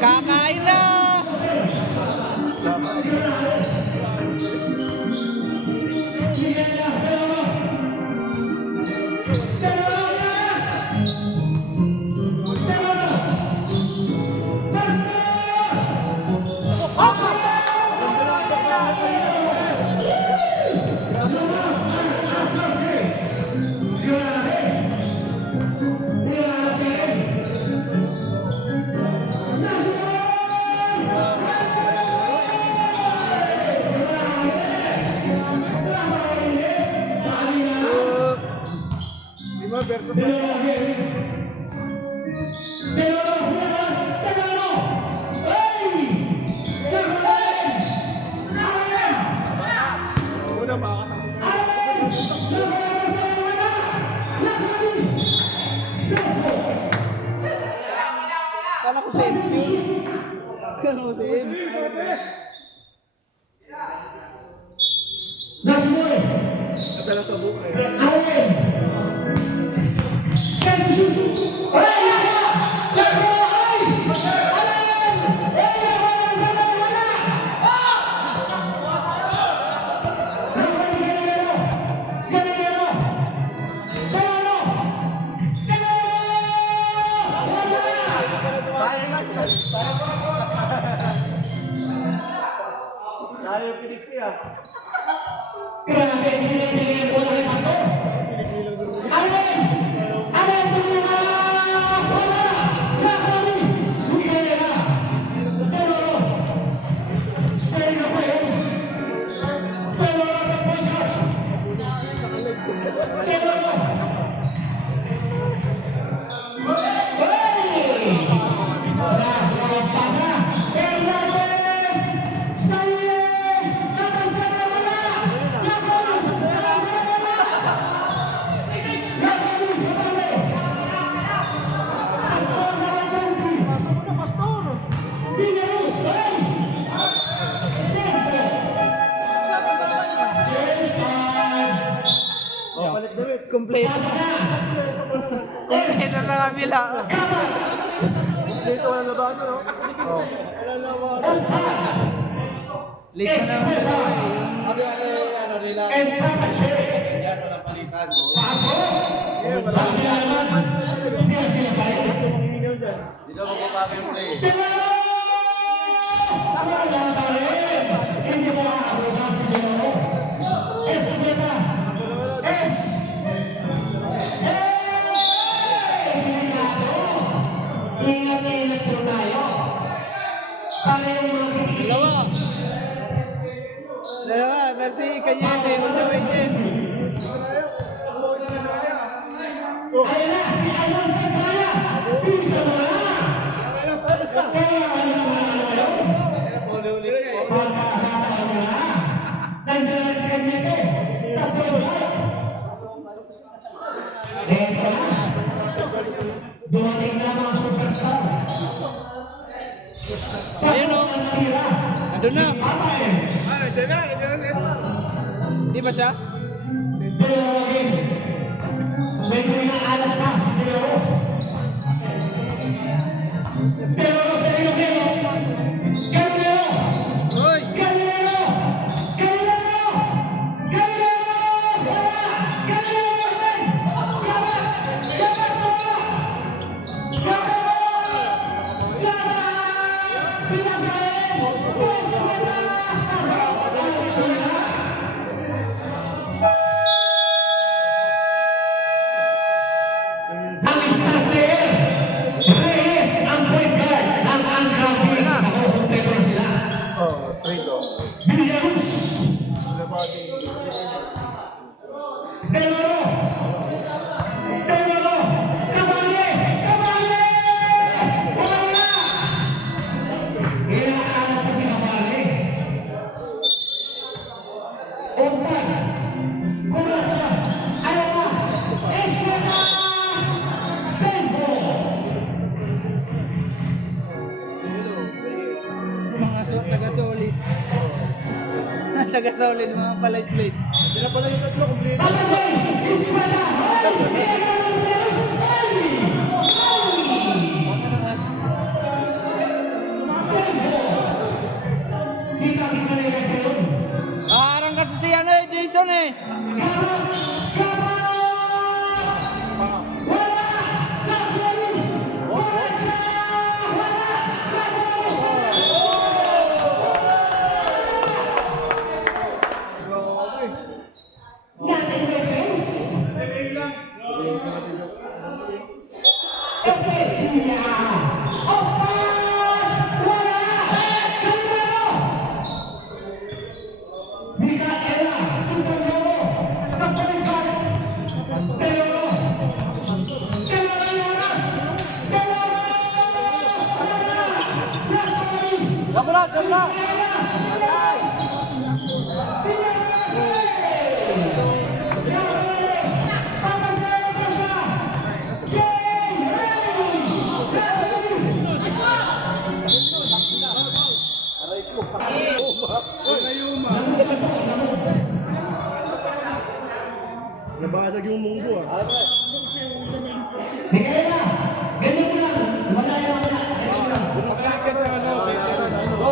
Kakain na! Versus una Kala ko si Ems yun. Kala ko si Ems. nadala sa buka eh. Ayaw pinigti ah. Grabe, binibigyan ko na kay Pastor. Alin! Alin! Kompleto. Kompleto sa kabila. Dito wala labasan, no? Oh. Wala labasan. Late na naman. Sabi ano nila. Yan walang palitan. Dito magpapagay mo na eh. Ingat-ingat po tayo. Para yung mga kikinig. Dalawa. Tapos si Kanyete. On the way din. Ayun na, si Alan Petraya. Bisa mo na. Kaya ano naman ano kayo? Pagkakataon mo na. Nandiyan na si Kanyete. Tapos na. Eto na. Dumating na mga superstar. Ayun o. Andun na. Nandiyan na si Edmar. Di ba siya? May inaalat pa si Teoro. Teoro sa Ilocano. Galileo! Hoy! Galileo! Galileo! Galileo! Galileo! Villaluz. Deloro. Deloro. Kabale. Kabale. Wala. Inaaral ko si Kabale. Umpan. Kumacha. Ayaw. Eskwela. Sembo. Mga taga-solid. Taga-solid, mga palit-lit. Hindi na pala yung tatlo, complete. Palagay. Eskwela. Kita-kita na yung yun. Parang kasi si ano eh, Jason eh. Jamla, jamla. Nabasag yung munggo ah. Bigay na! Ganyan mo lang! Wala yan, wala! Bumagay ka sa ano, veteran, ano.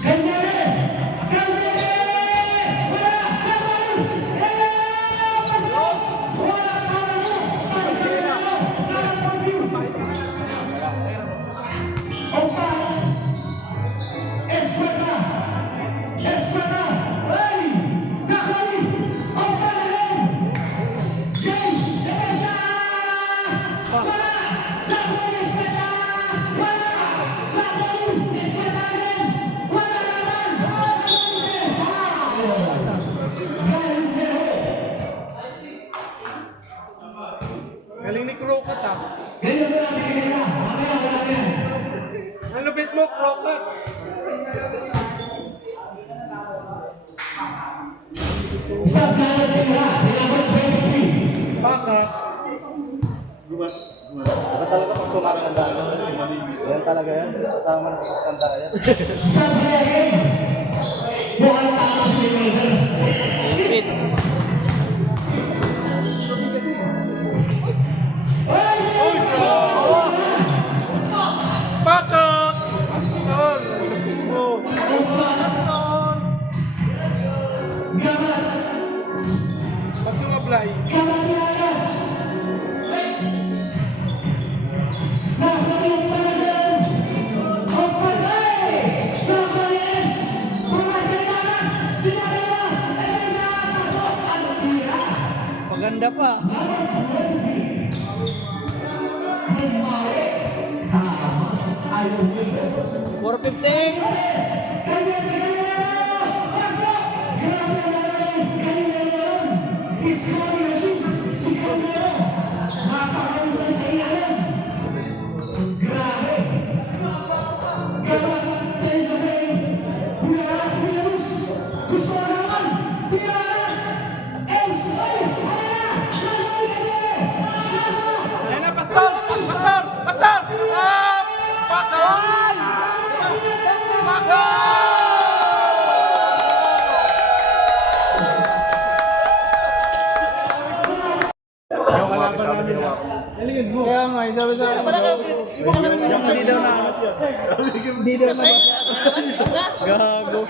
Ganyan rin! Ganyan rin! Wala! Pasok! Wala! Opa! Eskwata! Eskwata! Ay! Nakali! Opa na rin! Jay! Depesya! Wala! Nakali! Eskwata! Wala! Nakali! Eskwata rin! Wala naman! Galing pero! Galing ni Crocat ah. Ganyan mo lang, bigay na! Mamaya wala yan! Ang lupit mo, Crocat. Sa skalan tira, nilabot 23. Baka. Iba talaga pag tumakan ng daan. Yan talaga yan. Kasama na sa pagsanda yan. Sa play, mukhang tapos ni Maynard. Hit. Baka. Aston. Oh. Aston. Gamat, Pag sumablay. gamat nilalas. Nakakayong panagan. Ang patay. Nakakayens. Pumadya nilalas. Pinakaya. Ay, nakapasok. Ang tira. Maganda pa. Ayaw niyo sir. 450. Ayan na, Pastor! Pastor! Pastor! Ah! Baka! Baka! Yung kalaban namin na. Nalingin mo. Kaya nga, sabi-sabi. Hindi daw na. Hindi daw na. Gago.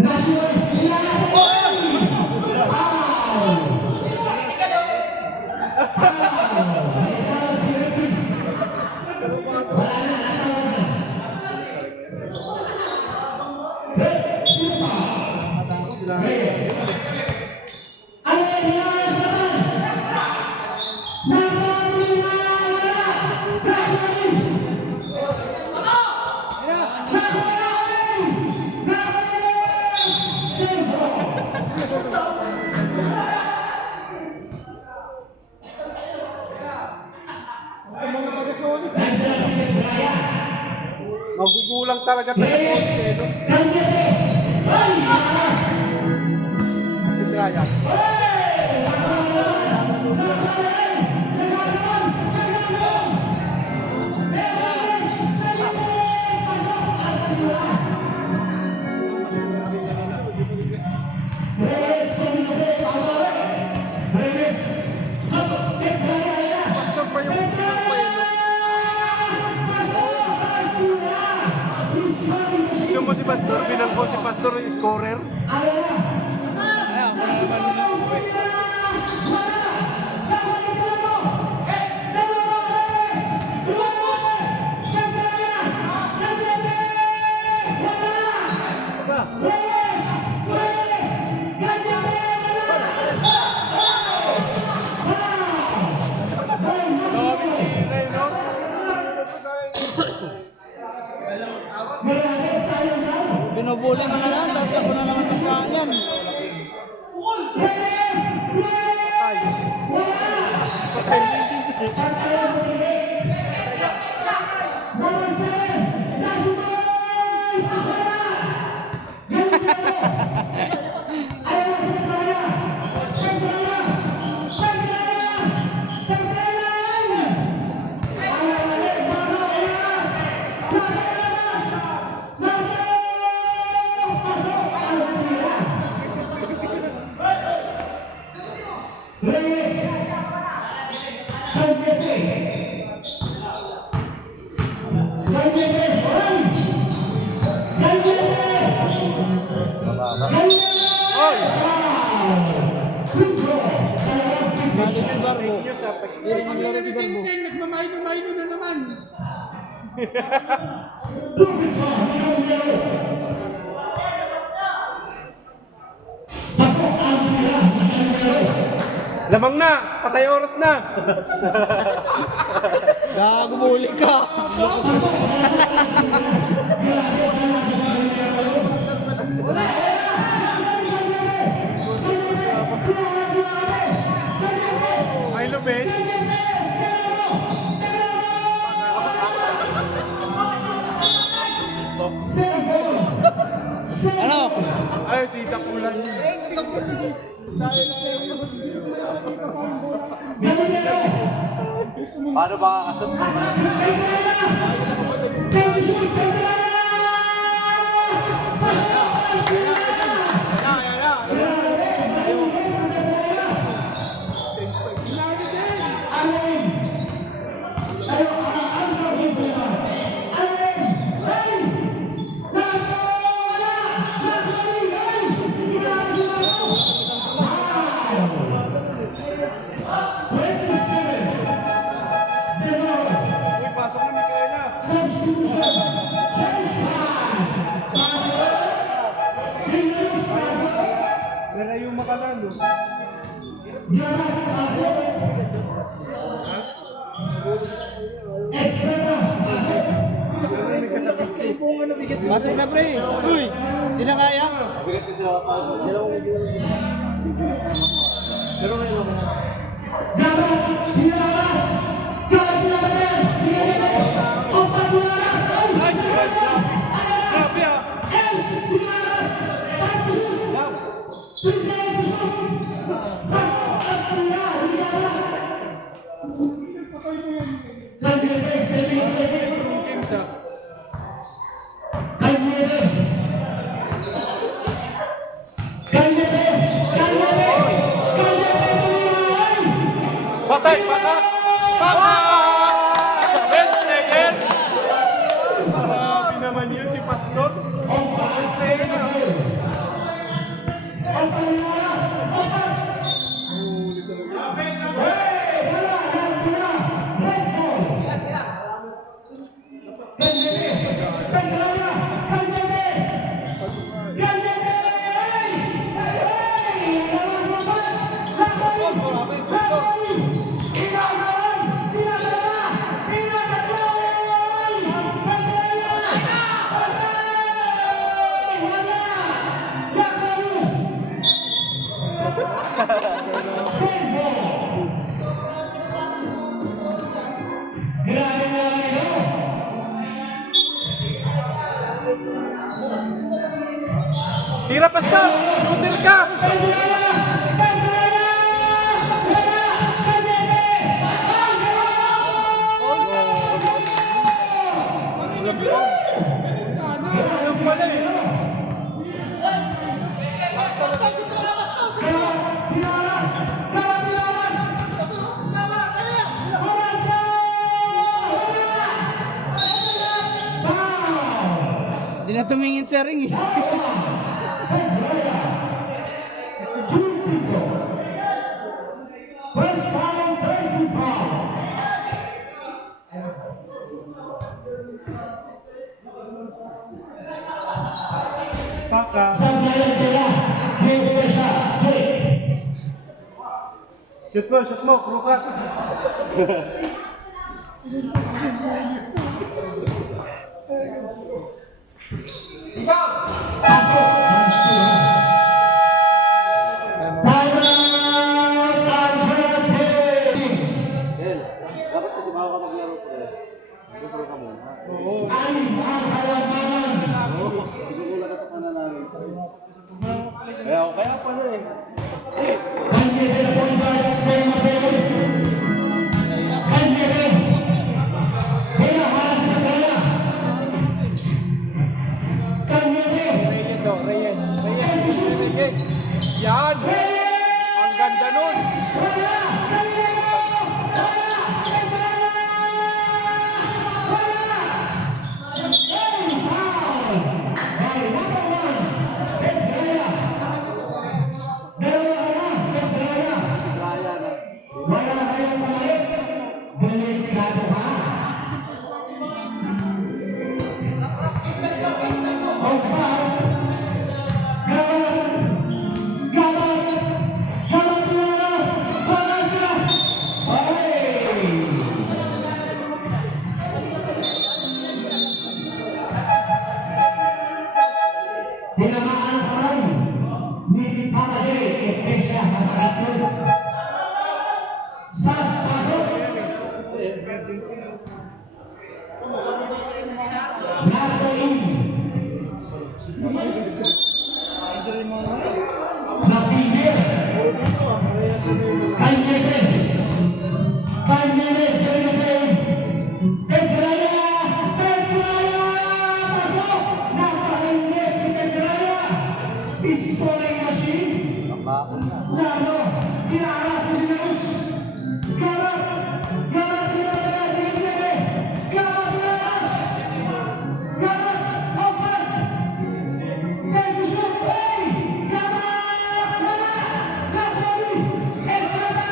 Nakakalimutan! talaga taga-Ponce, no? Pitraya. Pastor pa yung Gusto mo si Pastor, binangko si Pastor yung scorer. Ayan, wala naman yun. Binubuli mo na lang, tapos ako na naman masayang. Galing si Barbo. Hindi maglaro si Barbo. Nagmamayno na naman. Lamang na! Patay oras na! Gagubuli ka. Milo Ben? Ano? Ay, si Tapulan. Paano ba kakasot mo? Uy, pasok na Micaela. Pero yung makalalo. Pasok na pre. Uy, hindi na kaya. Bigat ko sila. Pero ngayon ako na. Grabe ah! Patay! Baka! Baka! Best player! Grabe naman yun si Pastor. Best player na. Huli talaga. Tira Pastor! Shooter ka! Ayun pala eh. Hindi na tumingin sa ring eh. First round, 30 pounds. Paka. Sandayan kaya, hindi ka siya. Hey! Shoot mo, krukat. Pasok! Timeout advantage! Del, dapat kasi bago ka maglaro ko eh. Mag-pro ka muna. Anim ang kalamangan. Igugulat ka sa kanan namin. Kaya pala eh. Kanya de la point guard, same apel. Kanya de. Kaya halas na kaya. Kanya de. Reyes. Yan! Ang ganda nun! Tinamaan ang parang ni Papa J. Iglesia Masakatun. Sa pasok. Natin. Napigil. Kanyebe. Kanyebe sa inyo. Tegraya. Pasok. Napahingit ni Tegraya. Scoring machine. Lalo. Inaras ni Neus. Galat. Galat. Open. Take the shot. Hey. Napoli. Estrada.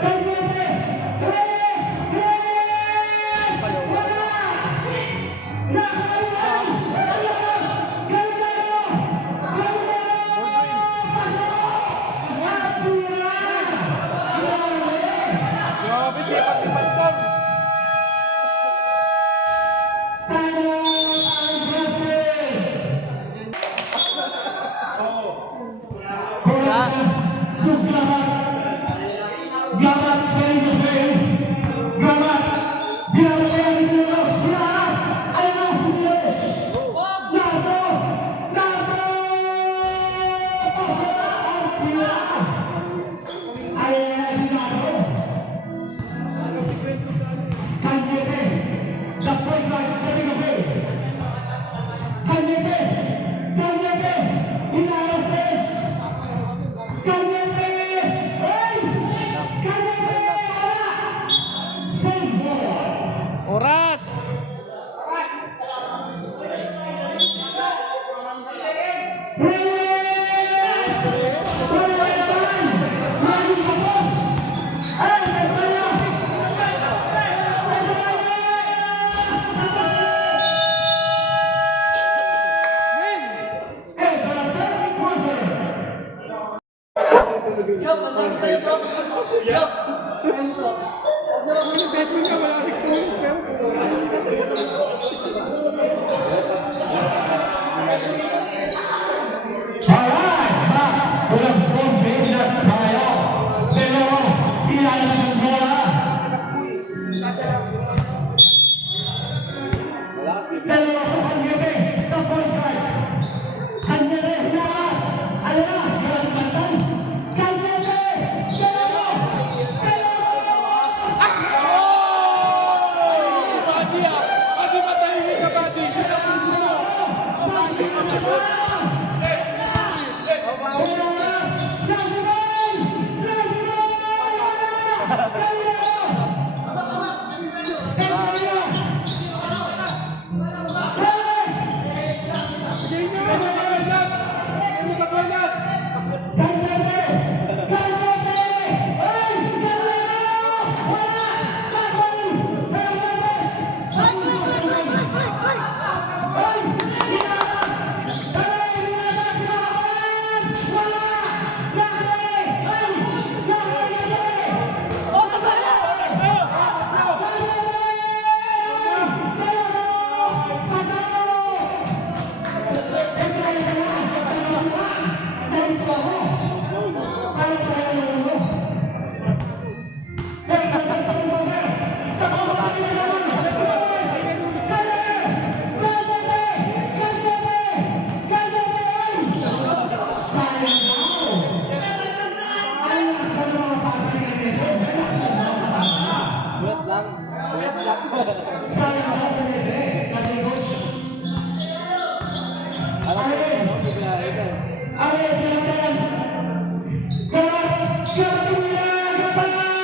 Kanyebe. Grabe sipat ni Pastor! Gamat sa inyo kayo. Gamat. Binabagayan nyo ng silas. Ayan ang silas. Nato. Pasok ang pila. Ayan ang si Nato. Kanyebe. The point guard sa inyo kayo. Kanyebe. Inaras es. Kanyebe. Hey! Kanyebe. Same ball. Oras! Set mo niya, wala rin tulog. Alright, ulang pong na tayo. Pero Sayang na pinili sa negosyo. Alin? Alin, yan. Gamat! Gamat!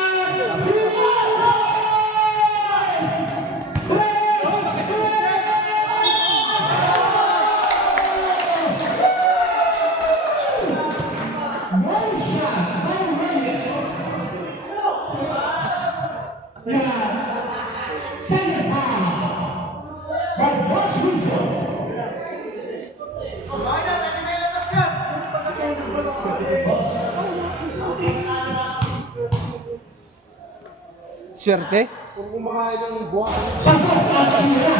Swerte. Pasok ang tira.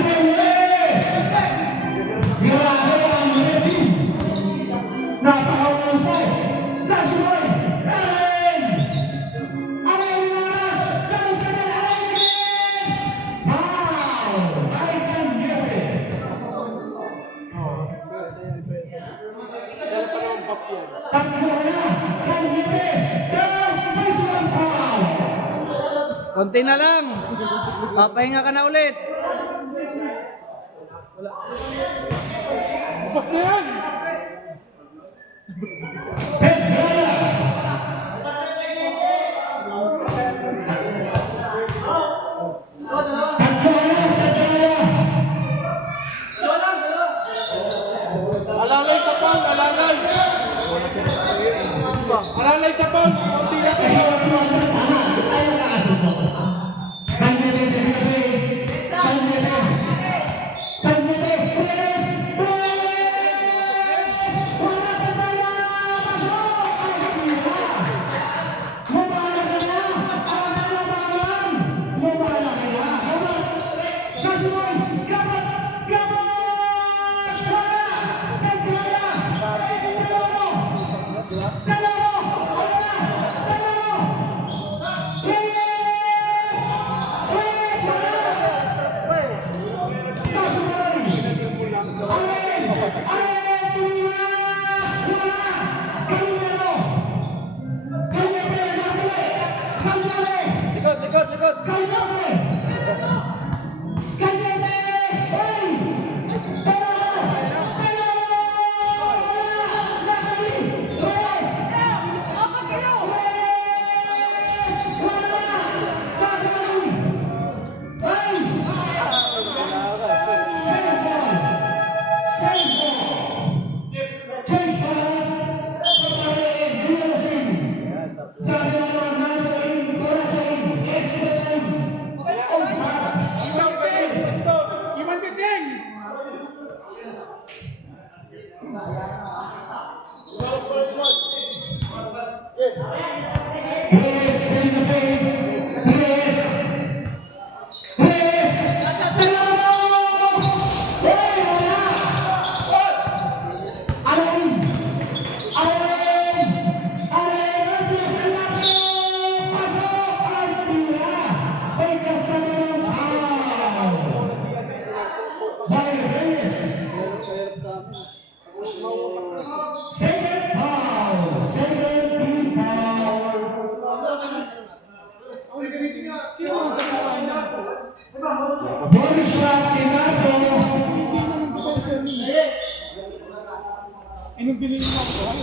Reyes! Grabe ang ready. Napakahusay. Nasunoy. Aaron! Aaron Laras! Kamusagan Aaron! Wow! I can get it. Tatlo na. Can get it. Down. May sulang foul. Konti na lang. Papahinga ka na ulit. Alalay sa pan, alalay. Alalay sa pan. Konti lang.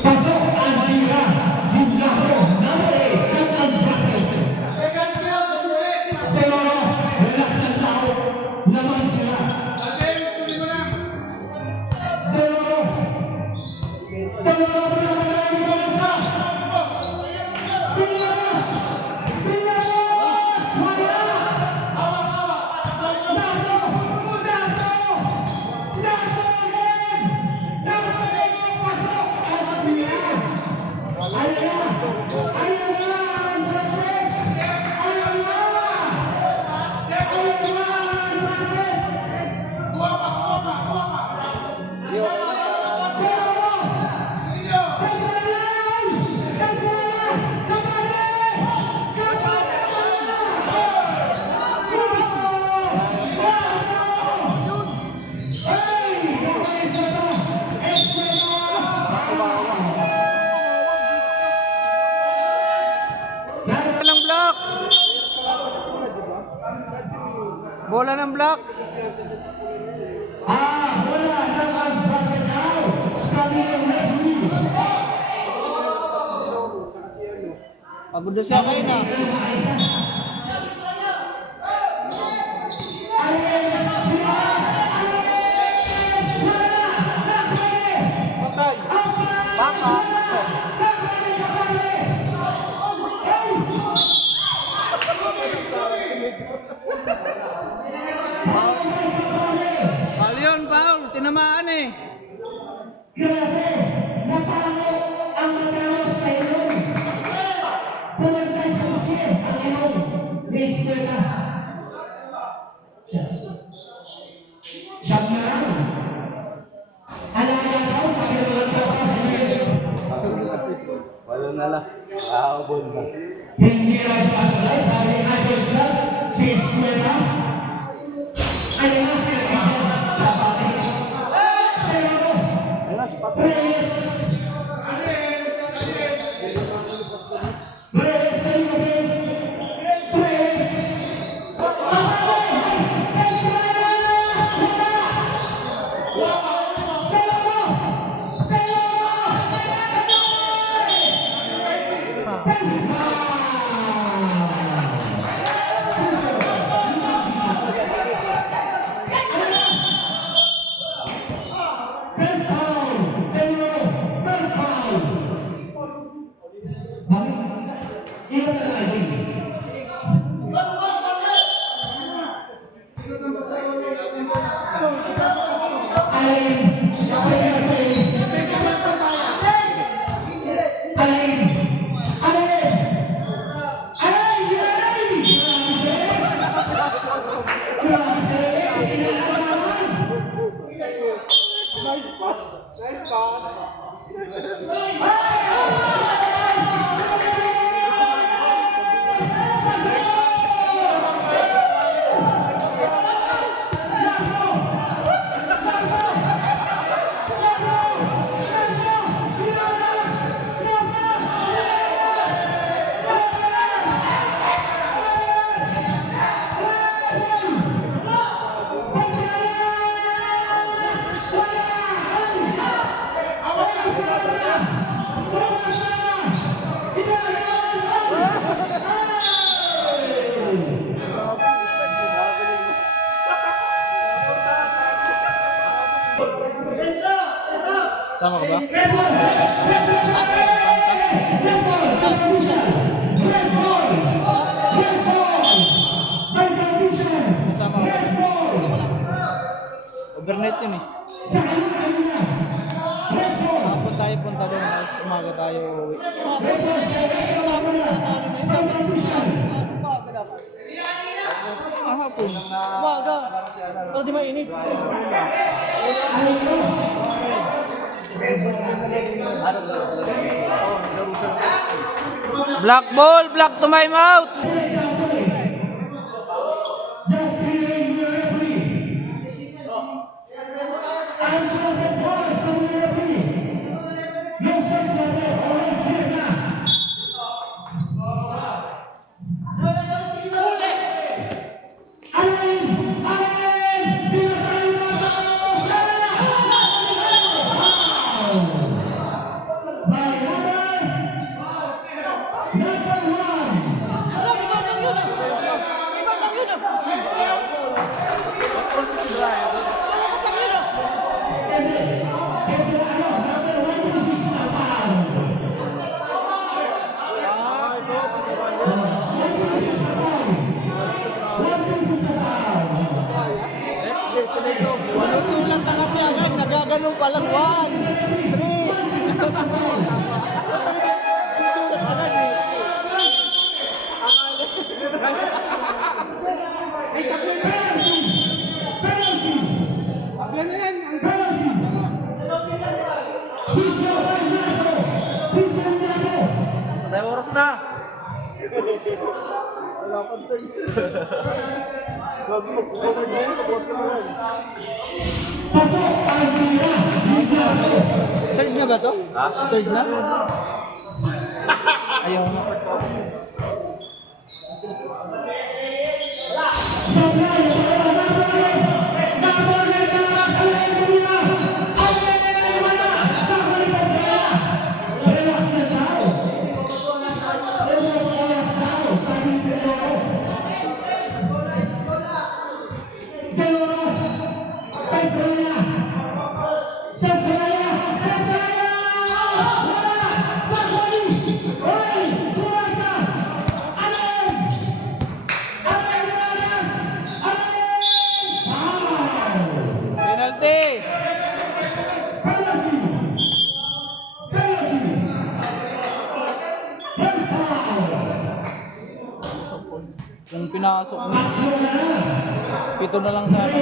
Pasok ang tira. Buglaho. Namore. Ang bracket. Pero relax ang tao. Naman sila. Ay, Bola ng black. Wala nang magbagadaw sa iyong referee. Pagod na siya kayo na. Foul yun, foul. Tinamaan eh. Grabe, natango ang matalo sa ilong. Pumantay sa isip ang ilong. Mister na. Siyam na lang. Alaya daw sa kinabalang tropa sa ilong. Wala na lang. Aabon na. Hindi raw sumasalay, sabi ni Idol Sir, si Escuela. Ayaw na pinagkakita. Kapatid. Pero, Reyes. Reyes sa ilong. Reyes. Sama ka ba? Sama ka ba? Overnight yun eh. Hapon tayo punta doon, tapos umaga tayo uwi. Hapon. Umaga. Pero di mainit. Black ball, black to my mouth. Just hearing the referee. I'm going to call some referee. No control, all clear na. Alin! Alin! Pinasahin mo ito! By number one. Sinusulat na kasi agad, nagagano pa lang. 1, 3. Sinusulat agad eh. Patay oras na. Pasok ang tira. Third na ba to? Ha? Third na? Ayaw na. Sa Kung pinasok mo. 7 na lang sana.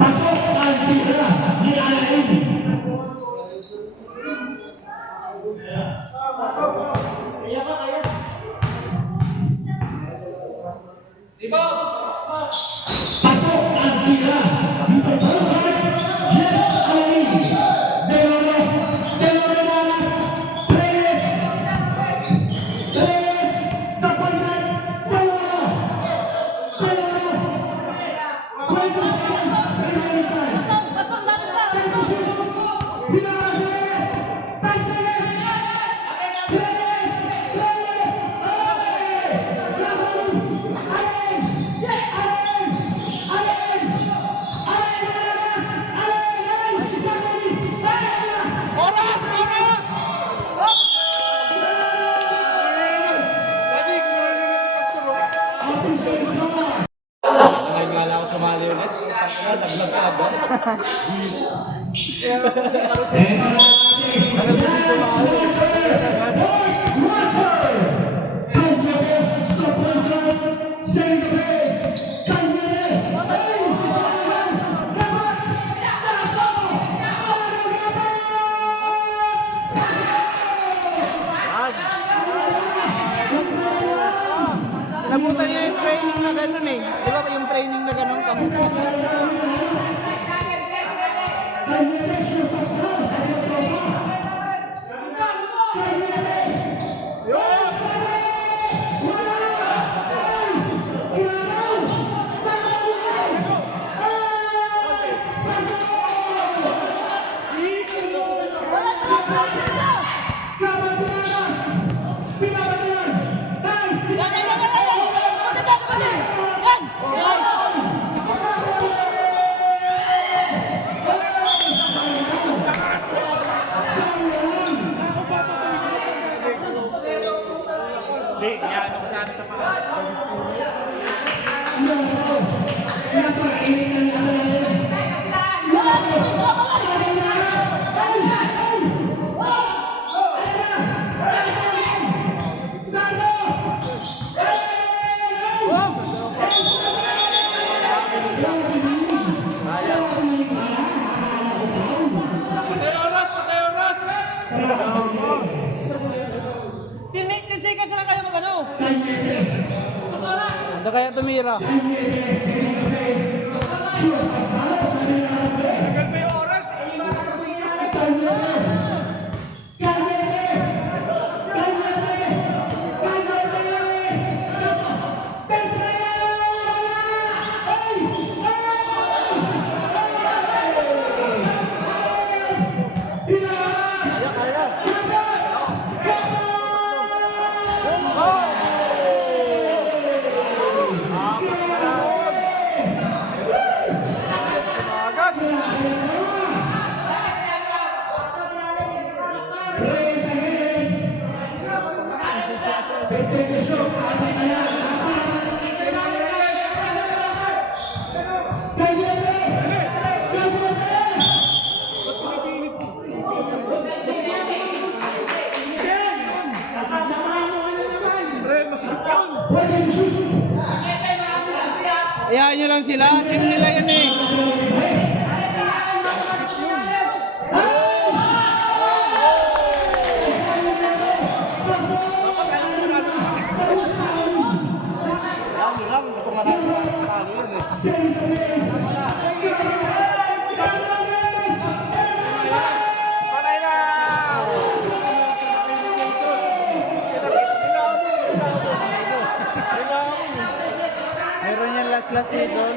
Pasok ang tira ni Alain. Pasok ang tira dito Baruhan, Jeff Alain. Delores, Reyes, Kapangan, Delora, 20 seconds remaining time. 10 seconds. Bilang Reyes, 10 seconds. Reyes, Nakingala ako sumali ulit. Naglag ka ba? Nabutan niya yung training na gano'n eh. Di ba yung training na gano'n kamo? Ano kaya tumira? Hayaan nyo lang sila, team nila yan eh. Meron yan last season.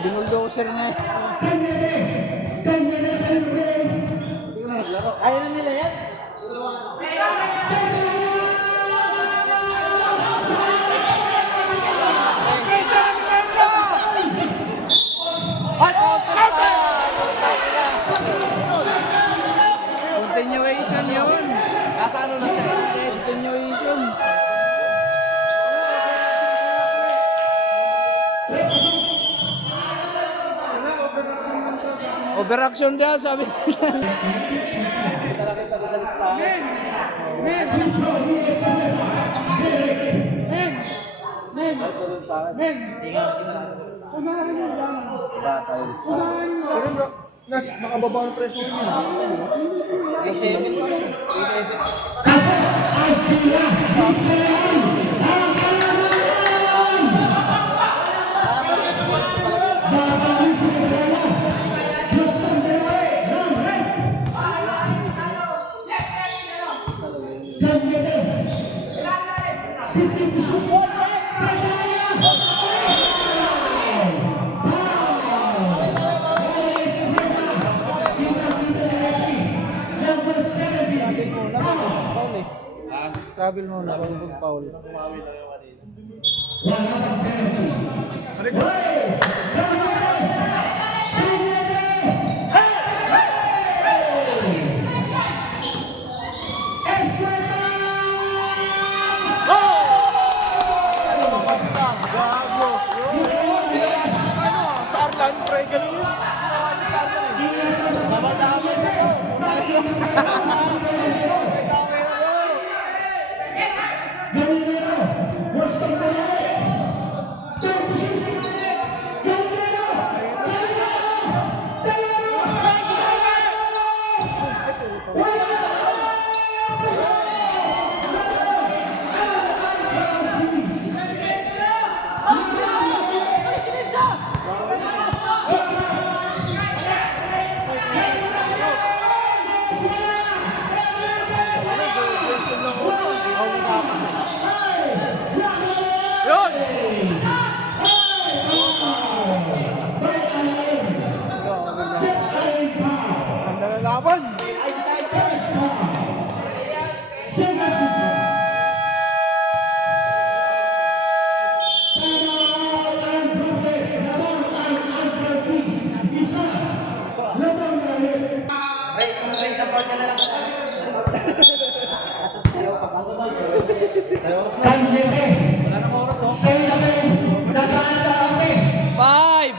Binuldoser niya. Ayaw na nila yan? Continuation yun. Nasa ano na siya? Continuation. Overaction daw sabi nila. sa listahan. Ito dun sa akin. Bata yun. Pero bro, nakababa ng presyo niya. Kaso, ang tira, Israel, ang kalaman! Babalik sa Israel, Houston Delaware, ng red. Ganyete, 50-50. Number 70. Paul eh. Travel mo na, Paul. Wala kang penalty. Hoy! Sa Arlan, pre, ganun yun. Yun! Ganda na laban! Five!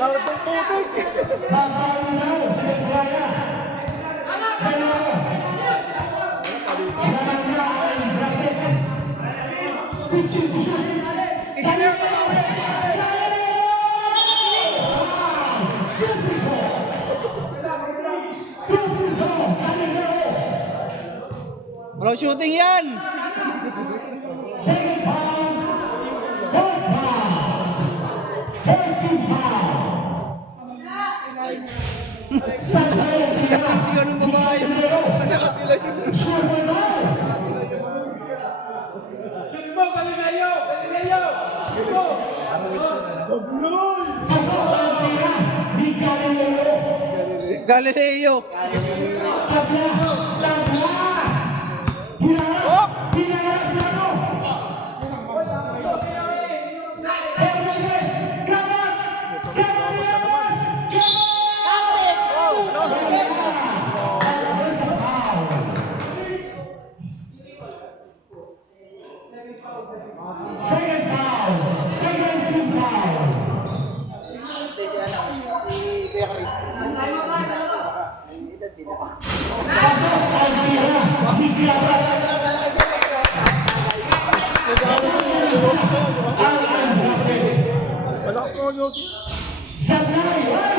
Bakit ang tutok? Walang shooting yan! Second pound, fourth pound, 14 pound. Sa tayo, Kasting sigaw ng babae. sure mo na. Kasama tira, di Galileo. Galileo. Tabla, tabla. Hinaras na to. Hernandez, Gabat, Hernandez, second foul, second team foul. Pasok ang tira, di Gabat. Malakas mo, Yossi. Sablay, ay!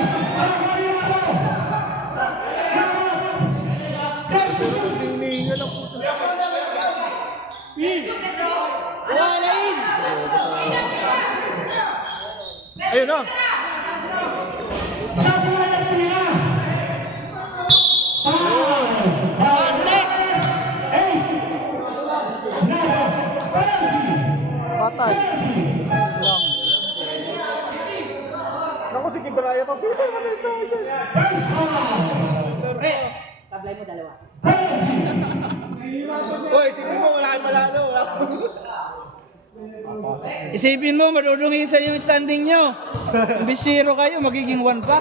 Hinihinga ng puso. Walain! Ayun na. Sablay ang tira! Foul! Eight! Nine! Penalty! Patay. Lang. Naku, si Kibraya pa. First foul! Sablay mo dalawa. Penalty! Uy, isipin mo, wala kang malalo. Wala kang... Isipin mo, madudungisan yung standing nyo. Imbis 0 kayo, magiging 1 pa.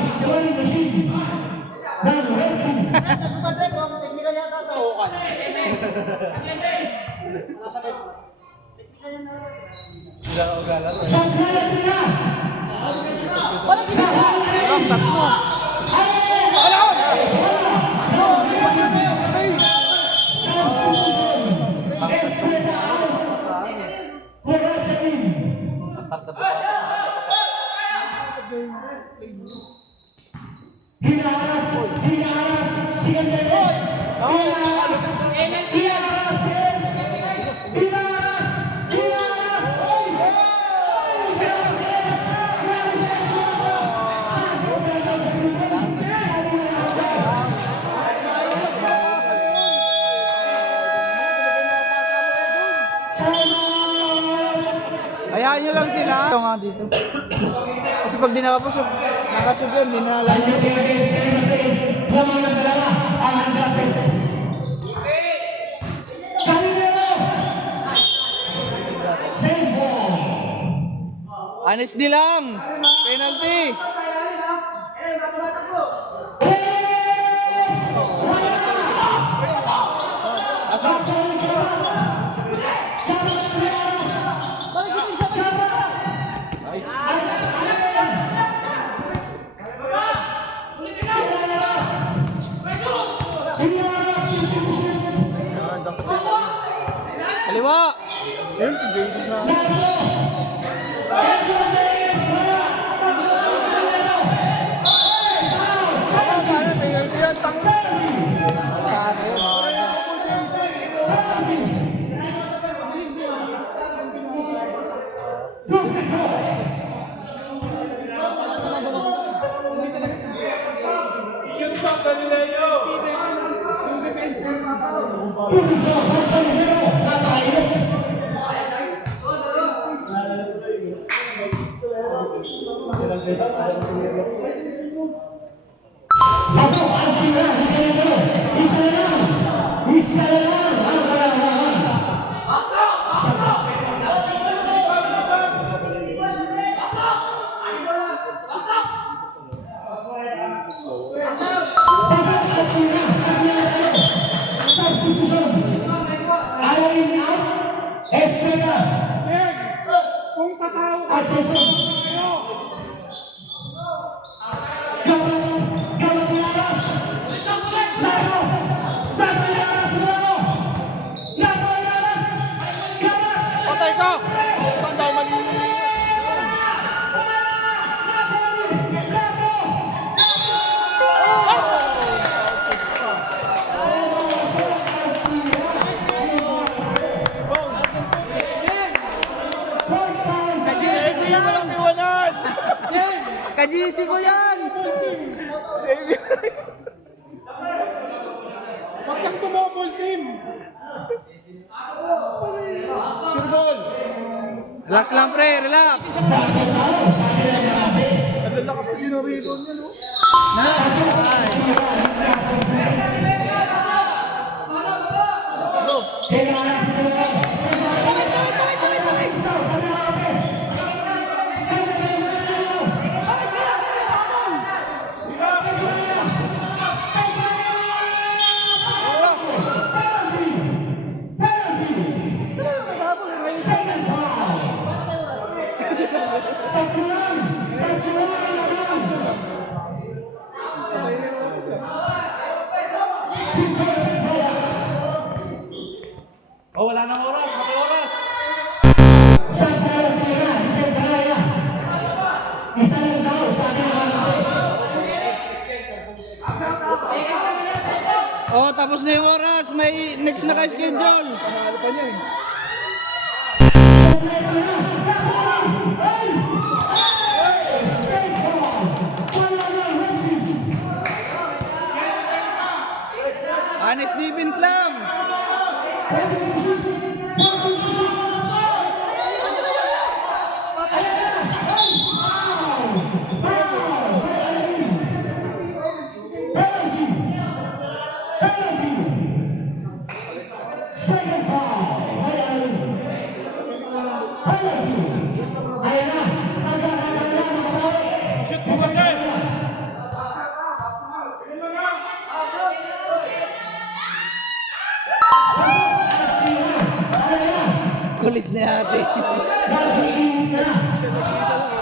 Scoring machine. Dan Redkin. Sanggaya nila. Substitution. Estrella out. Horachain. Hinaras si Gandero. Hinaras, yes. Hinaras, oy. Hinaras, yes. Pasok na daw sa pinuntan. Sabi na ako. Hayaan nyo lang sila. Ito nga dito. Kasi pag di nakapasok, nakasog yun, di na lang. Honestly lang. Penalty. Kaliwa. Ayun, si David na. Masuk ang tira di Gandero. Isa na lang ang kalalaman. Pasok ang tira di Gandero. Substitution. Alain out. Estrella. Attention. Patay ka! Tanda, mali. Ka-GC ko yan! Huwag kang tumobol, team! Relax lang pre, relax! Ang lakas kasi ng rebound niya, no? Oh, wala nang oras, pati oras. Isa lang daw sa ating mga Oh, tapos na yung oras. May next na ka-schedule. Panalo pa niya eh. Honest defense lang. Ayan na. Nagkakaroon na makabawi. Shoot mo kasi! Kulit na ate. Nag-iinit na. Siya nag-iisa lang.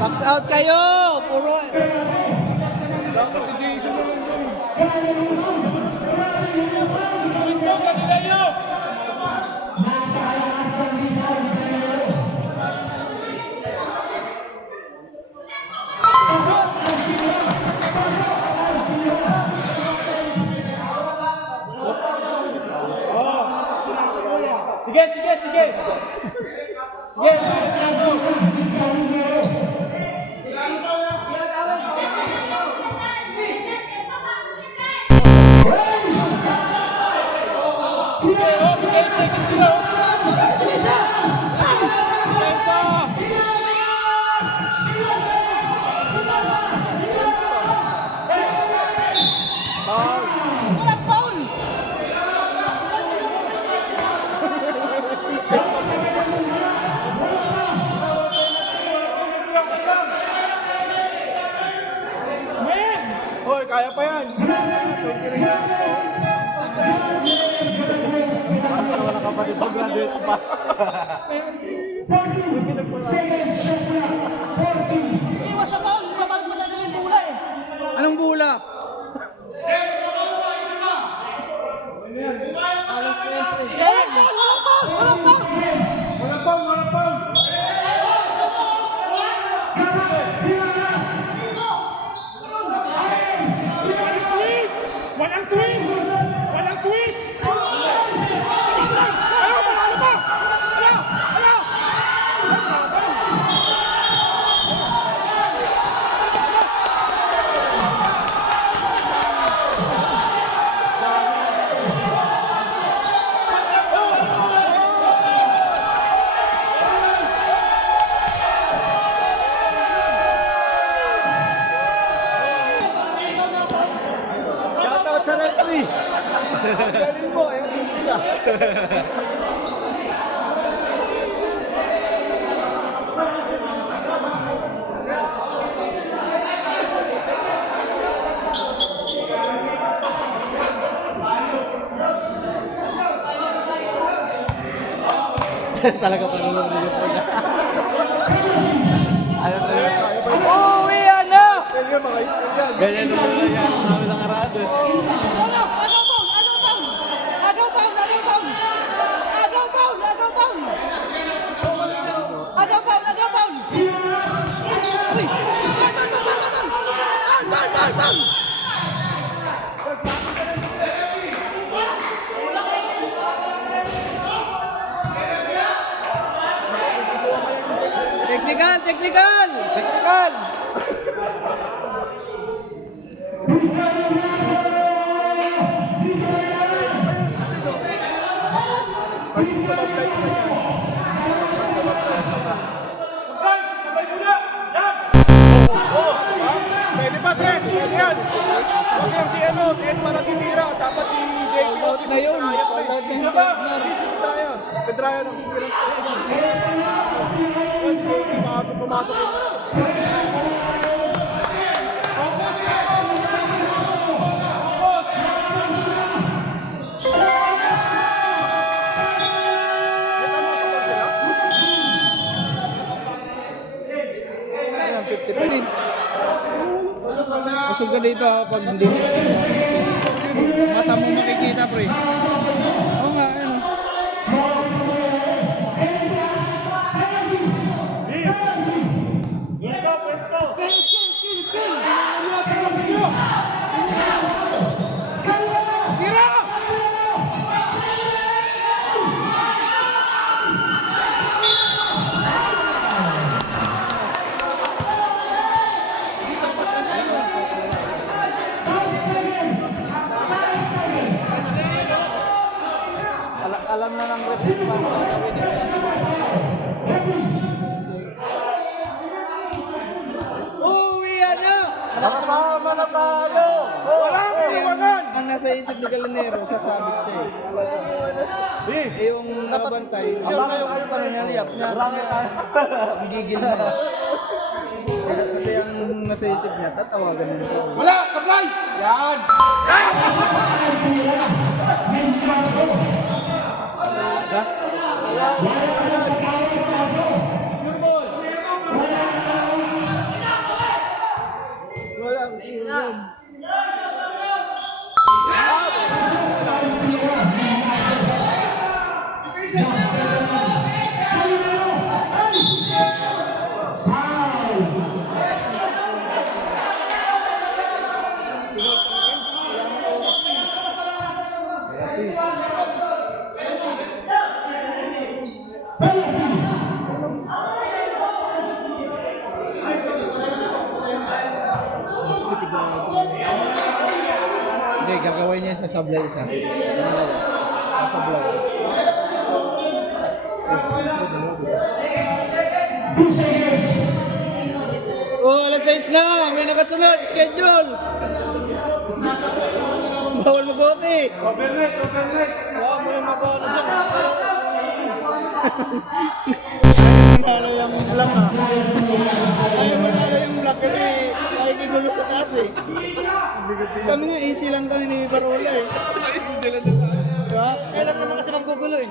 Box out kayo! Puro... Dapat si Jason na lang yun. Shoot mo, Galileo! Napakalakas ng bitaw ni Galileo. Pasok ang Pinoy! Pasok ang Pinoy! Sige, sige, sige! Sige, shoot na to! Galileo. Walang foul! Hoy, kaya pa yan! Wala kapatid mo, graduate pa. 40 seconds shot clock. 40. Iwas sa foul! Babalik mo sa yung bula eh! Anong bula? Walang foul! Walang foul! Yes. Walang pang, walang pang! Pinalas. Walang switch! Walang switch! Ayaw, panalo pa! Ayaw! Ayaw! Shoutout sa referee! Galing mo, MVP ka! Talaga parang lumulog ko na. Ano talaga? Uwi na! Style yan, mga style yan! Ganyan lumulog yan sa amin ng arado. Ano? Agaw foul! Agaw foul! Agaw foul! Agaw foul! Agaw foul! Agaw foul! Agaw foul! Agaw foul! Uy! Down! Technical! Technical! Technical! Pag-sabab kayo isa yan. Pag-sabab kayo isa ba? Sabay mo na! Yan! Pwede pa, Tres! Pwede yan! Huwag yan si Ed para tinira. Dapat si JP Out na yun. Kaya pa eh. Out na yun. Isa ba? Hindi si Pedraya. Pedraya lang tinira. Si JP baka pumasok yun. May tama pa ba sila? Ayan, 50. Kusog ka dito ha, pag hindi mata mo makikita pre. Oo nga, ano. Kasama na tayo! Walang Kasi iwanan! ang nasa isip ni Galinero, sasabit siya eh. Eh, yung nabantay, sure na yung panangyayap niya. Ang gigil na. Kasi ang nasa isip niya, tatawagan niya. Wala! Sablay! Yan! Walang iwan. Hindi, gagawin niya sa sablay isa. Sa sablay. Oh, alas 6 na! May nakasunod! Schedule! Bawal mag-OT! Overnight! Huwag mo yung mag-ano dyan. Manalo yung black ha. Ayaw manalo yung black kasi nakikigulo sa taas eh. Kami nga easy lang kami ni Barola eh. Diba? Kaya lang naman kasi manggugulo eh.